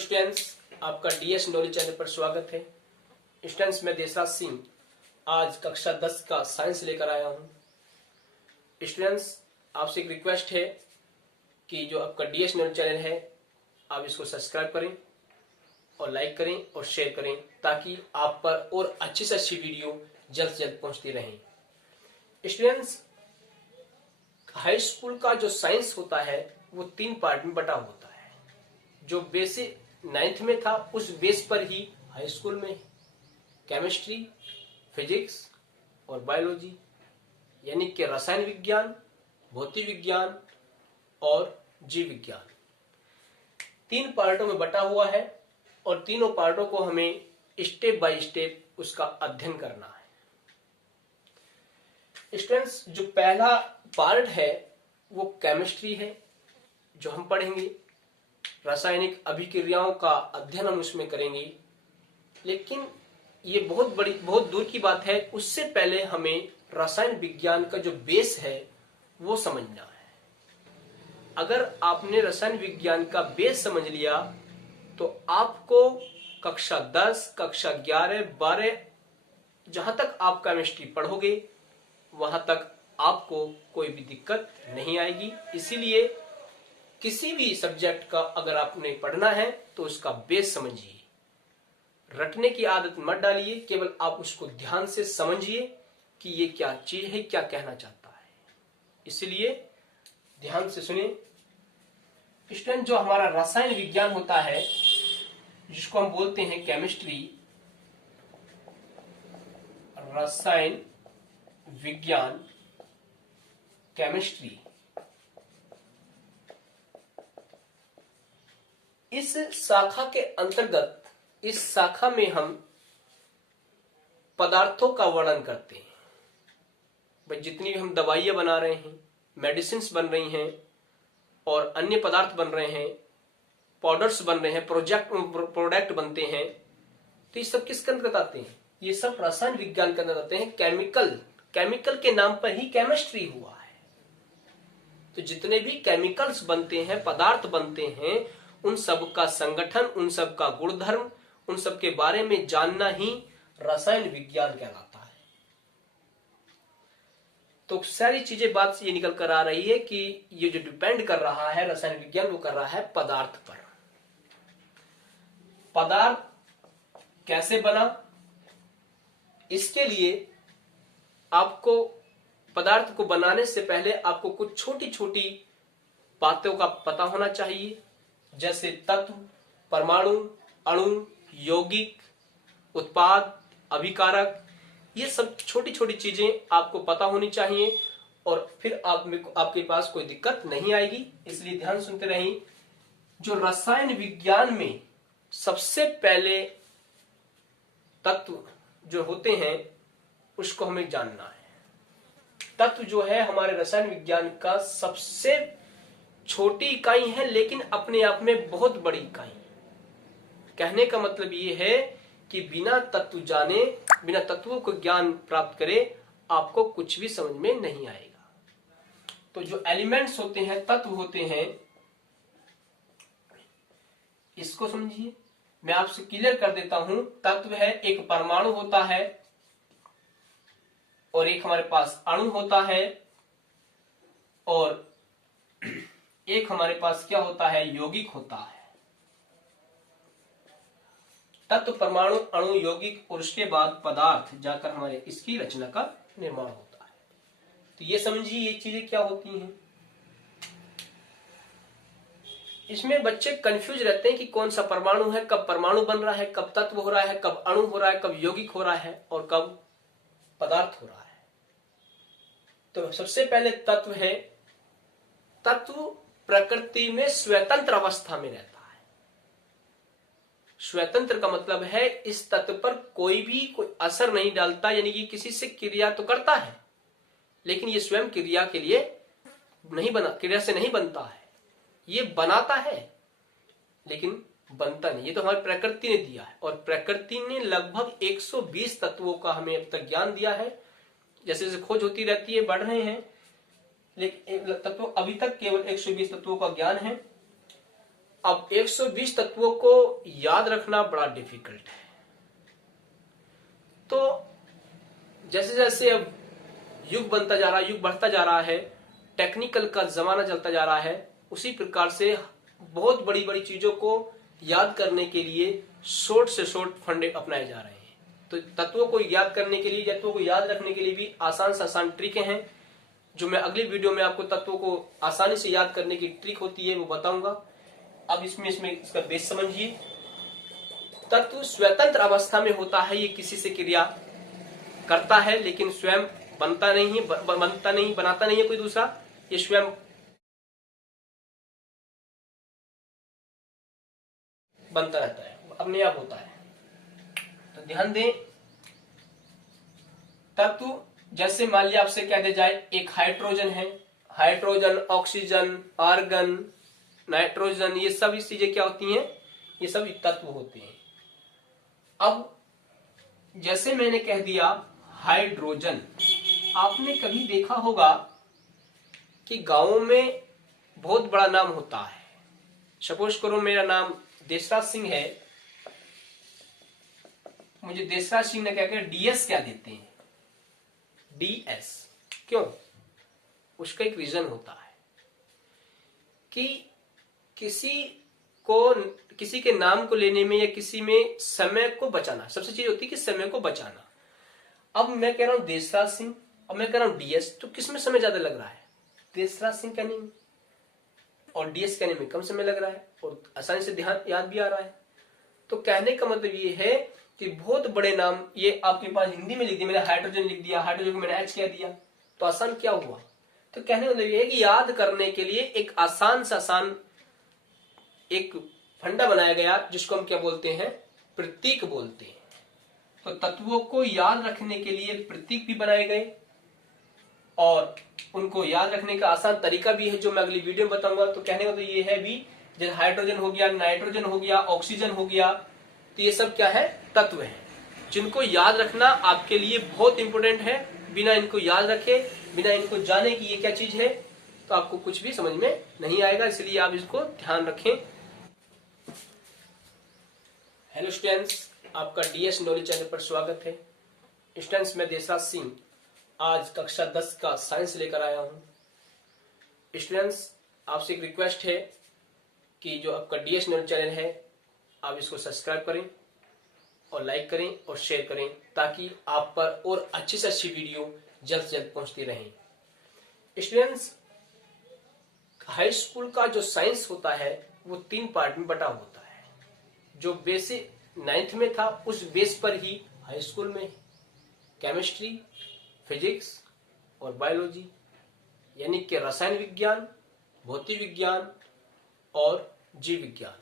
Students, आपका DS knowledge channel पर स्वागत है। स्टूडेंट्स, मैं देशराज सिंह आज कक्षा 10 का साइंस लेकर आया हूं। स्टूडेंट्स, आपसे एक रिक्वेस्ट है कि जो आपका डीएस नॉलेज चैनल है आप इसको सब्सक्राइब करें और लाइक करें और शेयर करें ताकि आप पर और अच्छी से अच्छी वीडियो जल्द से जल्द पहुंचती रहें। स्टूडेंट्स, हाई स्कूल का जो साइंस होता है वो 3 पार्ट में बटा होता है। जो बेसिक 9th में था उस बेस पर ही हाई स्कूल में केमिस्ट्री, फिजिक्स और बायोलॉजी यानी कि रसायन विज्ञान, भौतिक विज्ञान और जीव विज्ञान 3 पार्टों में बटा हुआ है और तीनों पार्टों को हमें स्टेप बाय स्टेप उसका अध्ययन करना है। स्टूडेंट्स, जो पहला पार्ट है वो केमिस्ट्री है, जो हम पढ़ेंगे। रासायनिक अभिक्रियाओं का अध्ययन हम उसमें करेंगे, लेकिन ये बहुत दूर की बात है। उससे पहले हमें रसायन विज्ञान का जो बेस है वो समझना है। अगर आपने रसायन विज्ञान का बेस समझ लिया तो आपको कक्षा 10, कक्षा 11, 12 जहां तक आप केमिस्ट्री पढ़ोगे वहां तक आपको कोई भी दिक्कत नहीं आएगी। इसीलिए किसी भी सब्जेक्ट का अगर आपने पढ़ना है तो उसका बेस समझिए, रटने की आदत मत डालिए, केवल आप उसको ध्यान से समझिए कि ये क्या चीज है, क्या कहना चाहता है। इसलिए ध्यान से सुनिए। स्टूडेंट, जो हमारा रसायन विज्ञान होता है जिसको हम बोलते हैं केमिस्ट्री, रसायन विज्ञान केमिस्ट्री, इस शाखा के अंतर्गत इस शाखा में हम पदार्थों का वर्णन करते हैं। भाई, जितनी भी हम दवाइयां बना रहे हैं, मेडिसिन बन रही हैं और अन्य पदार्थ बन रहे हैं, पाउडर्स बन रहे हैं, प्रोडक्ट बनते हैं, तो ये सब किसके अंतर्गत आते हैं? ये सब रसायन विज्ञान के अंतर्गत आते हैं। केमिकल के नाम पर ही केमिस्ट्री हुआ है। तो जितने भी केमिकल्स बनते हैं, पदार्थ बनते हैं, उन सब का संगठन, उन सब का गुणधर्म, उन सब के बारे में जानना ही रसायन विज्ञान कहलाता है। तो सारी चीजें बात से ये निकल कर आ रही है कि ये जो डिपेंड कर रहा है रसायन विज्ञान, वो कर रहा है पदार्थ पर। पदार्थ कैसे बना, इसके लिए आपको पदार्थ को बनाने से पहले आपको कुछ छोटी छोटी बातों का पता होना चाहिए, जैसे तत्व, परमाणु, अणु, यौगिक, उत्पाद, अभिकारक, ये सब छोटी छोटी चीजें आपको पता होनी चाहिए और फिर आपके पास कोई दिक्कत नहीं आएगी। इसलिए ध्यान सुनते रहिए। जो रसायन विज्ञान में सबसे पहले तत्व जो होते हैं उसको हमें जानना है। तत्व जो है हमारे रसायन विज्ञान का सबसे छोटी इकाई है, लेकिन अपने आप में बहुत बड़ी इकाई है। कहने का मतलब ये है कि बिना तत्व जाने, बिना तत्वों को ज्ञान प्राप्त करे आपको कुछ भी समझ में नहीं आएगा। तो जो एलिमेंट्स होते हैं, तत्व होते हैं, इसको समझिए। मैं आपसे क्लियर कर देता हूं। तत्व है, एक परमाणु होता है और एक हमारे पास अणु होता है और एक हमारे पास क्या होता है, यौगिक होता है। तत्व, परमाणु, अणु, यौगिक और उसके बाद पदार्थ जाकर हमारे इसकी रचना का निर्माण होता है। तो ये समझिए ये चीजें क्या होती हैं। इसमें बच्चे कंफ्यूज रहते हैं कि कौन सा परमाणु है, कब परमाणु बन रहा है, कब तत्व हो रहा है, कब अणु हो रहा है, कब यौगिक हो रहा है और कब पदार्थ हो रहा है। तो सबसे पहले तत्व है। तत्व प्रकृति में स्वतंत्र अवस्था में रहता है। स्वतंत्र का मतलब है इस तत्व पर कोई असर नहीं डालता, यानी कि किसी से क्रिया तो करता है लेकिन ये स्वयं क्रिया के लिए नहीं बना, क्रिया से नहीं बनता है। ये बनाता है लेकिन बनता नहीं। ये तो हमारी प्रकृति ने दिया है और प्रकृति ने लगभग 120 तत्वों का हमें अब तक ज्ञान दिया है। जैसे जैसे खोज होती रहती है, बढ़ रहे हैं, लेकिन तत्व अभी तक केवल 120 तत्वों का ज्ञान है। अब 120 तत्वों को याद रखना बड़ा डिफिकल्ट है। तो जैसे जैसे अब युग बनता जा रहा है, युग बढ़ता जा रहा है, टेक्निकल का जमाना चलता जा रहा है, उसी प्रकार से बहुत बड़ी बड़ी चीजों को याद करने के लिए शॉर्ट से शॉर्ट फंडे अपनाए जा रहे हैं। तो तत्वों को याद करने के लिए, तत्वों को याद रखने के लिए भी आसान से आसान ट्रिकें हैं, जो मैं अगली वीडियो में आपको तत्वों को आसानी से याद करने की ट्रिक होती है वो बताऊंगा। अब इसमें इसका बेस समझिए। तत्व स्वतंत्र अवस्था में होता है, ये किसी से क्रिया करता है लेकिन स्वयं बनता नहीं है, बनाता नहीं है कोई दूसरा, ये स्वयं बनता रहता है, अपने आप होता है। तो ध्यान दें, तत्व जैसे मान लिया आपसे कह दे जाए एक हाइड्रोजन है, हाइड्रोजन, ऑक्सीजन, आर्गन, नाइट्रोजन, ये सब चीजें क्या होती हैं, ये सब तत्व होते हैं। अब जैसे मैंने कह दिया हाइड्रोजन, आपने कभी देखा होगा कि गांवों में बहुत बड़ा नाम होता है। सपोज करो मेरा नाम देशराज सिंह है, मुझे देशराज सिंह ने क्या किया, डीएस क्या देते हैं, डीएस। क्यों? उसका एक रीजन होता है कि किसी के नाम को लेने में या किसी में समय को बचाना, सबसे चीज होती है कि समय को बचाना। अब मैं कह रहा हूं देशराज सिंह, अब मैं कह रहा हूं डीएस, तो किस में समय ज्यादा लग रहा है, देशराज सिंह कहने में, और डीएस कहने में कम समय लग रहा है और आसानी से ध्यान याद भी आ रहा है। तो कहने का मतलब ये है कि बहुत बड़े नाम ये आपके पास हिंदी में लिख दिया, मैंने हाइड्रोजन लिख दिया, हाइड्रोजन को मैंने एच कह दिया, तो आसान क्या हुआ। तो कहने का मतलब ये है कि याद करने के लिए एक आसान से आसान एक फंडा बनाया गया, जिसको हम क्या बोलते हैं, प्रतीक बोलते हैं। तो तत्वों को याद रखने के लिए प्रतीक भी बनाए गए और उनको याद रखने का आसान तरीका भी है, जो मैं अगली वीडियो में बताऊंगा। तो कहने का तो ये है भी, जैसे हाइड्रोजन हो गया, नाइट्रोजन हो गया, ऑक्सीजन हो गया, तो ये सब क्या है, तत्व है, जिनको याद रखना आपके लिए बहुत इंपॉर्टेंट है। बिना इनको याद रखे, बिना इनको जाने कि ये क्या चीज है, तो आपको कुछ भी समझ में नहीं आएगा, इसलिए आप इसको ध्यान रखें। हेलो स्टूडेंट्स, आपका डीएस नॉलेज चैनल पर स्वागत है। स्टूडेंट्स, मैं देशराज सिंह आज कक्षा 10 का साइंस लेकर आया हूं। स्टूडेंट्स, आपसे एक रिक्वेस्ट है कि जो आपका डीएस नॉलेज चैनल है, आप इसको सब्सक्राइब करें और लाइक करें और शेयर करें, ताकि आप पर और अच्छी से अच्छी वीडियो जल्द से जल्द पहुंचती रहें। स्टूडेंट्स, हाई स्कूल का जो साइंस होता है वो 3 पार्ट में बटा होता है। जो बेसिक 9th में था उस बेस पर ही हाई स्कूल में केमिस्ट्री, फिजिक्स और बायोलॉजी, यानी कि रसायन विज्ञान, भौतिक विज्ञान और जीव विज्ञान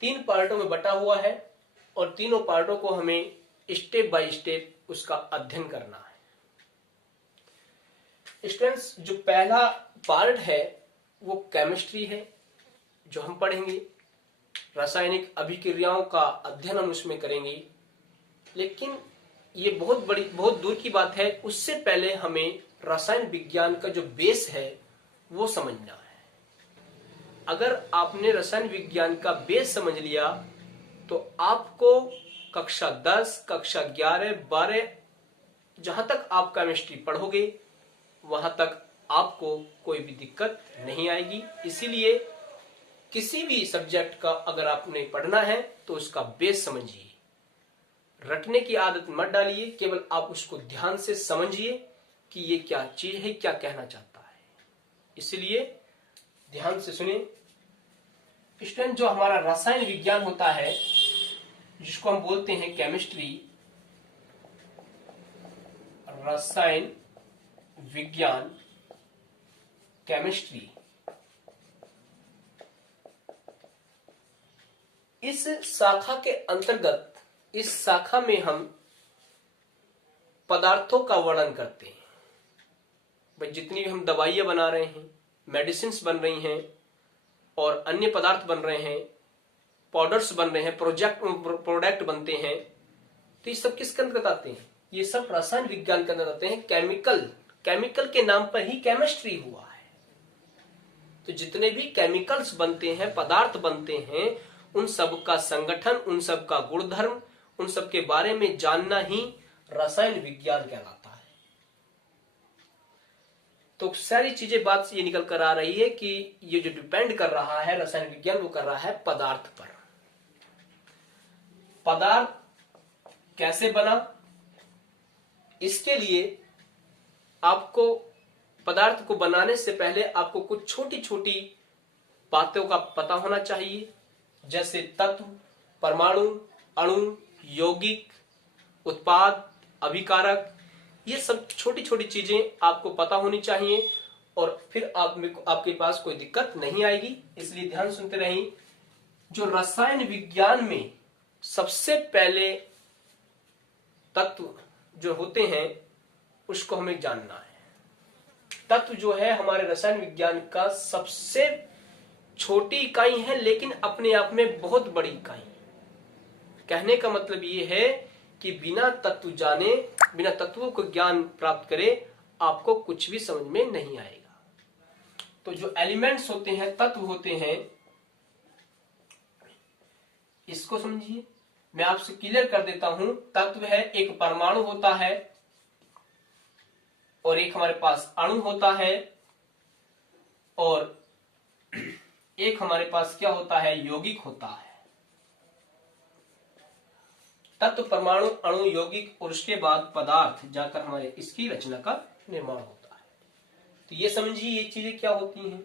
3 पार्टों में बटा हुआ है, और तीनों पार्टों को हमें स्टेप बाय स्टेप उसका अध्ययन करना है। स्टूडेंट्स, जो पहला पार्ट है वो केमिस्ट्री है, जो हम पढ़ेंगे। रासायनिक अभिक्रियाओं का अध्ययन हम उसमें करेंगे, लेकिन ये बहुत दूर की बात है। उससे पहले हमें रसायन विज्ञान का जो बेस है वो समझना है। अगर आपने रसायन विज्ञान का बेस समझ लिया तो आपको कक्षा 10, कक्षा 11, 12, जहां तक आप केमिस्ट्री पढ़ोगे वहां तक आपको कोई भी दिक्कत नहीं आएगी। इसीलिए किसी भी सब्जेक्ट का अगर आपने पढ़ना है तो उसका बेस समझिए, रटने की आदत मत डालिए, केवल आप उसको ध्यान से समझिए कि ये क्या चीज है, क्या कहना चाहता है। इसलिए ध्यान से सुनिए। स्टूडेंट, जो हमारा रसायन विज्ञान होता है, जिसको हम बोलते हैं केमिस्ट्री, रसायन विज्ञान, केमिस्ट्री, इस शाखा के अंतर्गत, इस शाखा में हम पदार्थों का वर्णन करते हैं। भाई, जितनी भी हम दवाइयां बना रहे हैं, मेडिसिन्स बन रही हैं और अन्य पदार्थ बन रहे हैं, पाउडर्स बन रहे हैं, प्रोडक्ट बनते हैं, तो ये सब किसके अंतर्गत आते हैं, ये सब रसायन विज्ञान के अंदर आते हैं। केमिकल के नाम पर ही केमिस्ट्री हुआ है। तो जितने भी केमिकल्स बनते हैं, पदार्थ बनते हैं, उन सब का संगठन, उन सब का गुणधर्म, उन सब के बारे में जानना ही रसायन विज्ञान कहलाता है। तो सारी चीजें बात ये निकल कर आ रही है कि ये जो डिपेंड कर रहा है रसायन विज्ञान, वो कर रहा है पदार्थ पर। पदार्थ कैसे बना, इसके लिए आपको पदार्थ को बनाने से पहले आपको कुछ छोटी छोटी बातों का पता होना चाहिए, जैसे तत्व, परमाणु, अणु, यौगिक, उत्पाद, अभिकारक, ये सब छोटी छोटी चीजें आपको पता होनी चाहिए और फिर आपके पास कोई दिक्कत नहीं आएगी। इसलिए ध्यान सुनते रहिए। जो रसायन विज्ञान में सबसे पहले तत्व जो होते हैं उसको हमें जानना है। तत्व जो है हमारे रसायन विज्ञान का सबसे छोटी इकाई है, लेकिन अपने आप में बहुत बड़ी इकाई। कहने का मतलब ये है कि बिना तत्व जाने, बिना तत्वों को ज्ञान प्राप्त करे, आपको कुछ भी समझ में नहीं आएगा। तो जो एलिमेंट्स होते हैं, तत्व होते हैं, इसको समझिए। मैं आपसे क्लियर कर देता हूं। तत्व है, एक परमाणु होता है और एक हमारे पास अणु होता है और एक हमारे पास क्या होता है, यौगिक होता है। तत्व, परमाणु, अणु, यौगिक और उसके बाद पदार्थ जाकर हमारे इसकी रचना का निर्माण होता है। तो ये समझिए ये चीजें क्या होती हैं।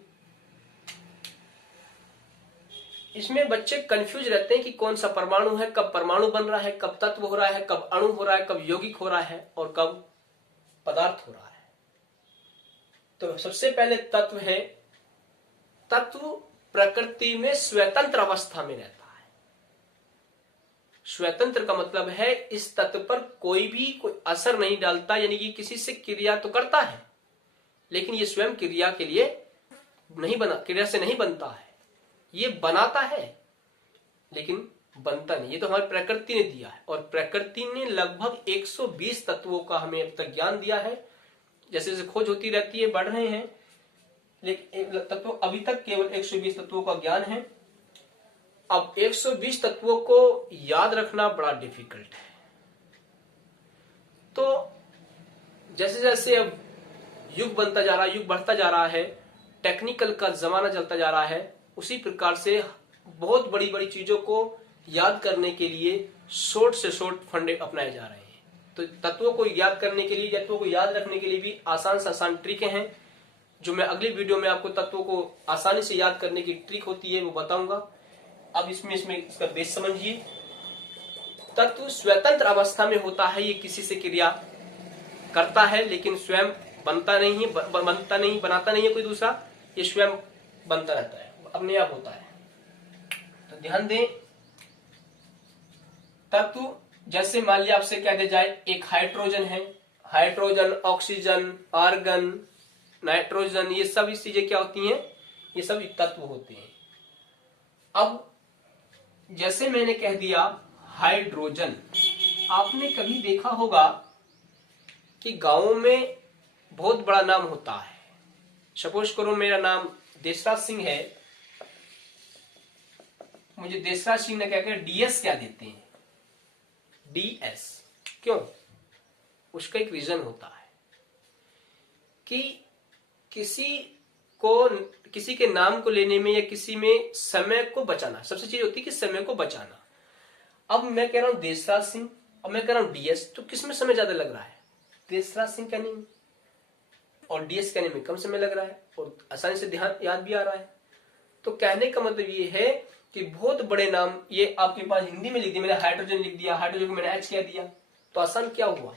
इसमें बच्चे कंफ्यूज रहते हैं कि कौन सा परमाणु है, कब परमाणु बन रहा है, कब तत्व हो रहा है, कब अणु हो रहा है, कब यौगिक हो रहा है और कब पदार्थ हो रहा है। तो सबसे पहले तत्व है। तत्व प्रकृति में स्वतंत्र अवस्था में रहता है। स्वतंत्र का मतलब है इस तत्व पर कोई असर नहीं डालता, यानी कि किसी से क्रिया तो करता है लेकिन ये स्वयं क्रिया के लिए नहीं बना, क्रिया से नहीं बनता है। ये बनाता है लेकिन बनता नहीं। ये तो हमारी प्रकृति ने दिया है और प्रकृति ने लगभग 120 तत्वों का हमें अब तक ज्ञान दिया है। जैसे जैसे खोज होती रहती है, बढ़ रहे हैं, लेकिन तत्व अभी तक केवल 120 तत्वों का ज्ञान है। अब 120 तत्वों को याद रखना बड़ा डिफिकल्ट है। तो जैसे जैसे अब युग बनता जा रहा है, युग बढ़ता जा रहा है, टेक्निकल का जमाना चलता जा रहा है, उसी प्रकार से बहुत बड़ी बड़ी चीजों को याद करने के लिए शॉर्ट से शॉर्ट फंडे अपनाए जा रहे हैं। तो तत्वों को याद करने के लिए, तत्वों को याद रखने के लिए भी आसान से आसान ट्रिकें हैं, जो मैं अगली वीडियो में आपको तत्वों को आसानी से याद करने की ट्रिक होती है वो बताऊंगा। अब इसमें इसका बेस समझिए। तत्व स्वतंत्र अवस्था में होता है, ये किसी से क्रिया करता है लेकिन स्वयं बनता नहीं है, बनाता नहीं है कोई दूसरा, ये स्वयं बनता रहता है, अपने आप होता है। तो ध्यान दें, तत्व जैसे मान लिया आपसे कह दिया जाए एक हाइड्रोजन है, हाइड्रोजन, ऑक्सीजन, आर्गन, नाइट्रोजन, ये सब चीजें क्या होती हैं, ये सब तत्व होते हैं। अब जैसे मैंने कह दिया हाइड्रोजन, आपने कभी देखा होगा कि गांवों में बहुत बड़ा नाम होता है। सपोज करो मेरा नाम देशराज सिंह है, मुझे देशराज सिंह ने क्या किया, डीएस क्या देते हैं, डीएस। क्यों? उसका एक रीजन होता है कि किसी के नाम को लेने में या किसी में समय को बचाना, सबसे चीज होती है कि समय को बचाना। अब मैं कह रहा हूं देशराज सिंह, अब मैं कह रहा हूं डीएस, तो किसमें समय ज्यादा लग रहा है, देशराज सिंह कहने में, और डीएस कहने में कम समय लग रहा है और आसानी से ध्यान याद भी आ रहा है। तो कहने का मतलब ये है कि बहुत बड़े नाम, ये आपके पास हिंदी में लिख दिया, मैंने हाइड्रोजन लिख दिया, हाइड्रोजन को मैंने एच कह दिया, तो आसान क्या हुआ।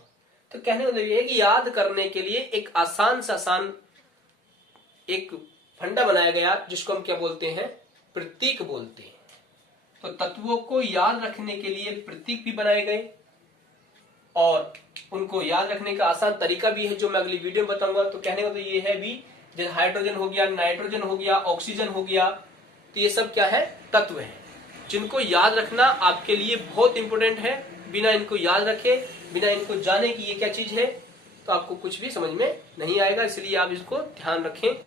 तो कहने का मतलब ये है कि याद करने के लिए एक आसान से आसान एक फंडा बनाया गया, जिसको हम क्या बोलते हैं, प्रतीक बोलते हैं। तो तत्वों को याद रखने के लिए प्रतीक भी बनाए गए और उनको याद रखने का आसान तरीका भी है, जो मैं अगली वीडियो में बताऊंगा। तो कहने का तो ये है भी, जैसे हाइड्रोजन हो गया, नाइट्रोजन हो गया, ऑक्सीजन हो गया, तो ये सब क्या है, तत्व है, जिनको याद रखना आपके लिए बहुत इंपॉर्टेंट है। बिना इनको याद रखे, बिना इनको जाने कि ये क्या चीज है, तो आपको कुछ भी समझ में नहीं आएगा। इसलिए आप इसको ध्यान रखें।